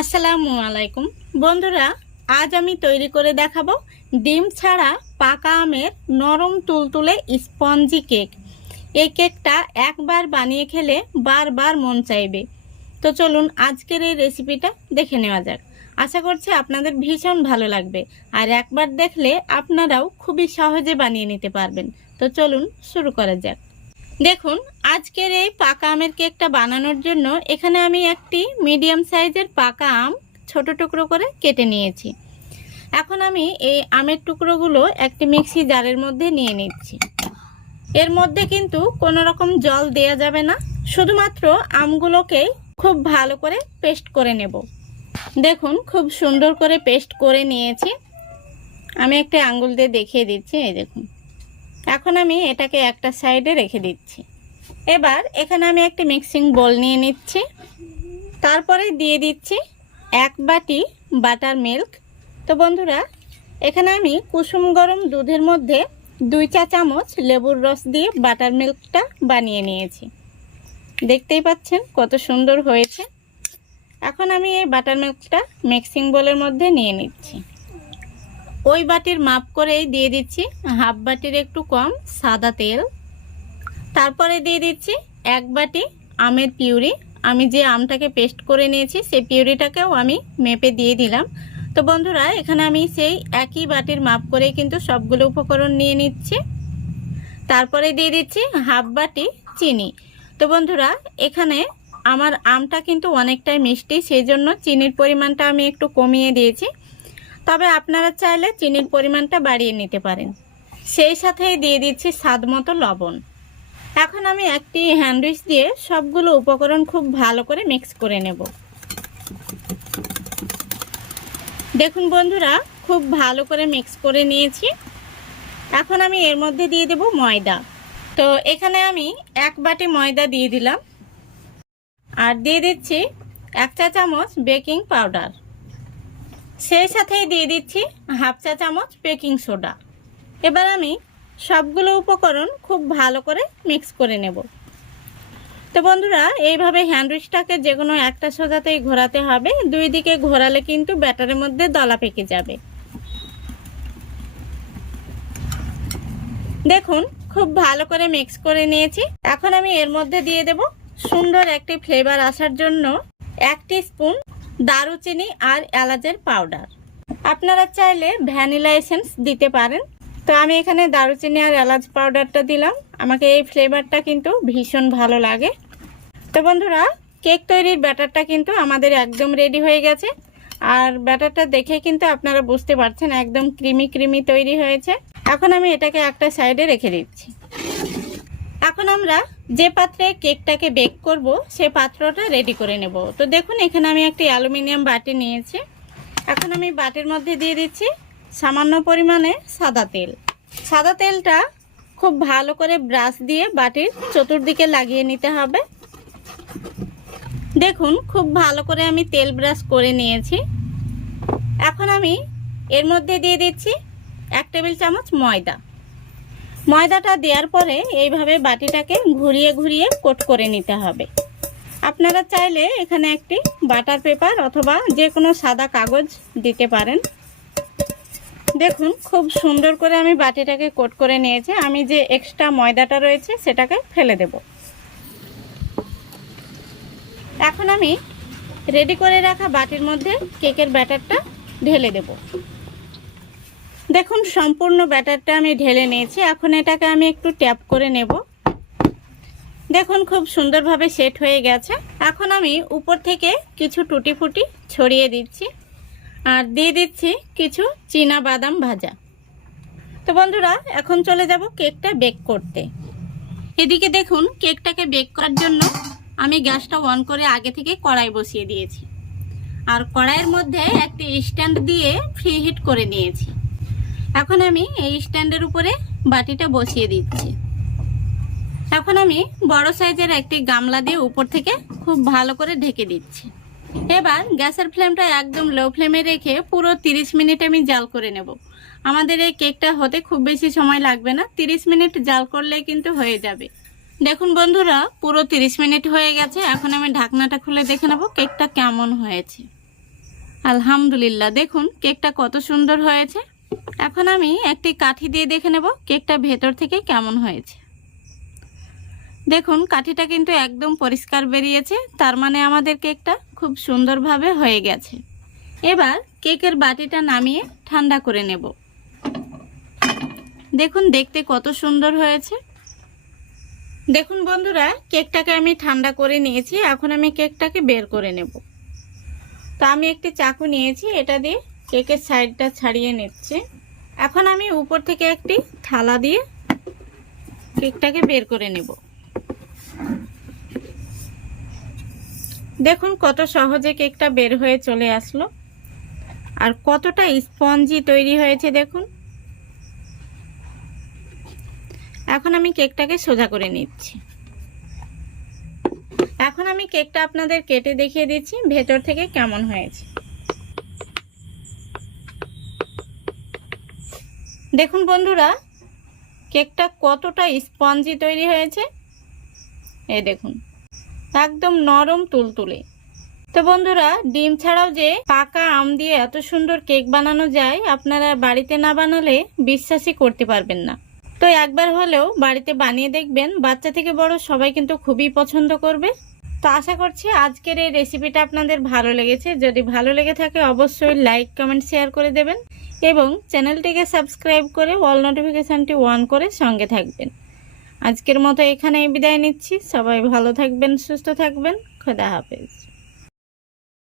আসসালামু আলাইকুম বন্ধুরা, আজ আমি তৈরি করে দেখাবো ডিম ছাড়া পাকা আমের নরম তুলতুলে স্পঞ্জি কেক। এই কেকটা একবার বানিয়ে খেলে বারবার মন চাইবে। তো চলুন আজকের এই রেসিপিটা দেখে নেওয়া যাক। আশা করছি আপনাদের ভীষণ ভালো লাগবে, আর একবার দেখলে আপনারাও খুবই সহজে বানিয়ে নিতে পারবেন। তো চলুন শুরু করা যাক। দেখুন, আজকের এই পাকা আমের কেকটা বানানোর জন্য এখানে আমি একটি মিডিয়াম সাইজের পাকা আম ছোট টুকরো করে কেটে নিয়েছি। এখন আমি এই আমের টুকরোগুলো একটি মিক্সি জারের মধ্যে নিয়ে নিচ্ছি। এর মধ্যে কিন্তু কোনো রকম জল দেয়া যাবে না, শুধুমাত্র আমগুলোকেই খুব ভালো করে পেস্ট করে নেব। দেখুন, খুব সুন্দর করে পেস্ট করে নিয়েছি। আমি একটা আঙ্গুল দিয়ে দেখিয়ে দিচ্ছি, এই দেখুন। এখন আমি এটাকে একটা সাইডে রেখে দিচ্ছি। এবার এখানে আমি একটা মিক্সিং বোল নিয়ে নিচ্ছি। তারপরে দিয়ে দিচ্ছি 1 বাটি বাটার মিল্ক। তো বন্ধুরা, এখানে আমি কুসুম গরম দুধের মধ্যে 2 চা চামচ লেবুর রস দিয়ে বাটার মিল্কটা বানিয়ে নিয়েছি। দেখতেই পাচ্ছেন কত সুন্দর হয়েছে। এখন আমি এই বাটার মিল্কটা মিক্সিং বোলের মধ্যে নিয়ে নিচ্ছি। ওই বাটির মাপ করেই দিয়ে দিচ্ছি হাফ বাটির একটু কম সাদা তেল। তারপরে দিয়ে দিচ্ছি 1 বাটি আমের পিউরি। আমি যে আমটাকে পেস্ট করে নিয়েছি সেই পিউরিটাকেও আমি মেপে দিয়ে দিলাম। তো বন্ধুরা, এখানে আমি সেই একই বাটির মাপ করেই কিন্তু সবগুলো উপকরণ নিয়ে নিচ্ছি। তারপরে দিয়ে দিচ্ছি হাফ বাটি চিনি। তো বন্ধুরা, এখানে আমার আমটা কিন্তু অনেকটাই মিষ্টি, সেই জন্য চিনির পরিমাণটা আমি একটু কমিয়ে দিয়েছি। তবে আপনারা চাইলে চিনির পরিমাণটা বাড়িয়ে নিতে পারেন। সেই সাথেই দিয়ে দিচ্ছি স্বাদ মতো লবণ। এখন আমি একটি হ্যান্ড উইচ দিয়ে সবগুলো উপকরণ খুব ভালো করে মিক্স করে নেব। দেখুন বন্ধুরা, খুব ভালো করে মিক্স করে নিয়েছি। এখন আমি এর মধ্যে দিয়ে দেব ময়দা। তো এখানে আমি 1 বাটি ময়দা দিয়ে দিলাম, আর দিয়ে দিচ্ছি 1 চা চামচ বেকিং পাউডার। সেই সাথেই দিয়ে দিচ্ছি হাফ চা চামচ বেকিং সোডা। এবার আমি সবগুলো উপকরণ খুব ভালো করে মিক্স করে নেব। তো বন্ধুরা, এইভাবে হ্যান্ড উইচটাকে যে কোনো একটা সোজাতেই ঘোরাতে হবে। 2 দিকে ঘোরালে কিন্তু ব্যাটারের মধ্যে দলা পেকে যাবে। দেখুন, খুব ভালো করে মিক্স করে নিয়েছি। এখন আমি এর মধ্যে দিয়ে দেব সুন্দর একটি ফ্লেভার আসার জন্য 1 টিস্পুন দারুচিনি আর এলাচের পাউডার। আপনারা চাইলে ভ্যানিলা এসেন্স দিতে পারেন। তো আমি এখানে দারুচিনি আর এলাচ পাউডারটা দিলাম। আমাকে এই ফ্লেভারটা কিন্তু ভীষণ ভালো লাগে। তো বন্ধুরা, কেক তৈরির ব্যাটারটা কিন্তু আমাদের একদম রেডি হয়ে গেছে। আর ব্যাটারটা দেখে কিন্তু আপনারা বুঝতে পারছেন একদম ক্রিমি ক্রিমি তৈরি হয়েছে। এখন আমি এটাকে একটা সাইডে রেখে দিচ্ছি। এখন আমরা যে পাত্রে কেকটাকে বেক করব সেই পাত্রটা রেডি করে নেব। তো দেখুন, এখানে আমি একটি অ্যালুমিনিয়াম বাটি নিয়েছি। এখন আমি বাটির মধ্যে দিয়ে দিচ্ছি সামান্য পরিমাণে সাদা তেল। সাদা তেলটা খুব ভালো করে ব্রাশ দিয়ে বাটির চতুর্দিকে লাগিয়ে নিতে হবে। দেখুন, খুব ভালো করে আমি তেল ব্রাশ করে নিয়েছি। এখন আমি এর মধ্যে দিয়ে দিচ্ছি 1 টেবিল চামচ ময়দা। ময়দাটা দেওয়ার পরে এইভাবে বাটিটাকে ঘুরিয়ে ঘুরিয়ে কোট করে নিতে হবে। আপনারা চাইলে এখানে একটি বাটার পেপার অথবা যে কোনো সাদা কাগজ দিতে পারেন। দেখুন, খুব সুন্দর করে আমি বাটিটাকে কোট করে নিয়েছি। আমি যে এক্সট্রা ময়দাটা রয়েছে সেটাকে ফেলে দেব। এখন আমি রেডি করে রাখা বাটির মধ্যে কেকের ব্যাটারটা ঢেলে দেব। দেখুন, সম্পূর্ণ ব্যাটারটা আমি ঢেলে নিয়েছি। এখন এটাকে আমি একটু ট্যাপ করে নেব। দেখুন, খুব সুন্দরভাবে সেট হয়ে গেছে। এখন আমি উপর থেকে কিছু টুটি ফুটি ছড়িয়ে দিচ্ছি, আর দিয়ে দিচ্ছি কিছু চীনা বাদাম ভাজা। তো বন্ধুরা, এখন চলে যাব কেকটা বেক করতে। এদিকে দেখুন, কেকটাকে বেক করার জন্য আমি গ্যাসটা অন করে আগে থেকে কড়াই বসিয়ে দিয়েছি, আর কড়াইয়ের মধ্যে একটি স্ট্যান্ড দিয়ে ফ্রি হিট করে নিয়েছি। এখন আমি এই স্ট্যান্ডের উপরে বাটিটা বসিয়ে দিচ্ছি। এখন আমি বড় সাইজের একটি গামলা দিয়ে উপর থেকে খুব ভালো করে ঢেকে দিচ্ছি। এবার গ্যাসের ফ্লেমটা একদম লো ফ্লেমে রেখে পুরো 30 মিনিট আমি জাল করে নেব। আমাদের এই কেকটা হতে খুব বেশি সময় লাগবে না, 30 মিনিট জাল করলে কিন্তু হয়ে যাবে। দেখুন বন্ধুরা, পুরো 30 মিনিট হয়ে গেছে। এখন আমি ঢাকনাটা খুলে দেখে নেব কেকটা কেমন হয়েছে। আলহামদুলিল্লাহ, দেখুন কেকটা কত সুন্দর হয়েছে। এখন আমি একটি কাঠি দিয়ে দেখে নেব কেকটা ভেতর থেকে কেমন হয়েছে। দেখুন কাঠিটা কিন্তু একদম পরিষ্কার বেরিয়েছে, তার মানে আমাদের কেকটা খুব সুন্দরভাবে হয়ে গেছে। এবার কেকের বাটিটা নামিয়ে ঠান্ডা করে নেব। দেখুন দেখতে কত সুন্দর হয়েছে। দেখুন বন্ধুরা, কেকটাকে আমি ঠান্ডা করে নিয়েছি। এখন আমি কেকটাকে বের করে নেব। তো আমি একটি চাকু নিয়েছি, এটা দিয়ে কেকের সাইডটা ছাড়িয়ে নিচ্ছি। এখন আমি উপর থেকে একটি থালা দিয়ে কেকটাকে বের করে নেব। দেখুন কত সহজে কেকটা বের হয়ে চলে আসলো, আর কতটা স্পঞ্জি তৈরি হয়েছে দেখুন। এখন আমি কেকটাকে সোজা করে নিচ্ছি। এখন আমি কেকটা আপনাদের কেটে দেখিয়ে দিচ্ছি ভেতর থেকে কেমন হয়েছে। দেখুন বন্ধুরা, কেকটা কতটা স্পঞ্জি তৈরি হয়েছে। এই দেখুন একদম নরম তুলতুলে। তো বন্ধুরা, ডিম ছাড়াও যে পাকা আম দিয়ে এত সুন্দর কেক বানানো যায়, আপনারা বাড়িতে না বানালে বিশ্বাসই করতে পারবেন না। তো একবার হলেও বাড়িতে বানিয়ে দেখবেন, বাচ্চা থেকে বড় সবাই কিন্তু খুবই পছন্দ করবে। তো আশা করছি আজকের এই রেসিপিটা আপনাদের ভালো লেগেছে। যদি ভালো লেগে থাকে অবশ্যই লাইক কমেন্ট শেয়ার করে দেবেন এবং চ্যানেলটিকে সাবস্ক্রাইব করে অল নোটিফিকেশানটি অন করে সঙ্গে থাকবেন। আজকের মতো এখানেই বিদায় নিচ্ছি। সবাই ভালো থাকবেন, সুস্থ থাকবেন। খোদা হাফেজ।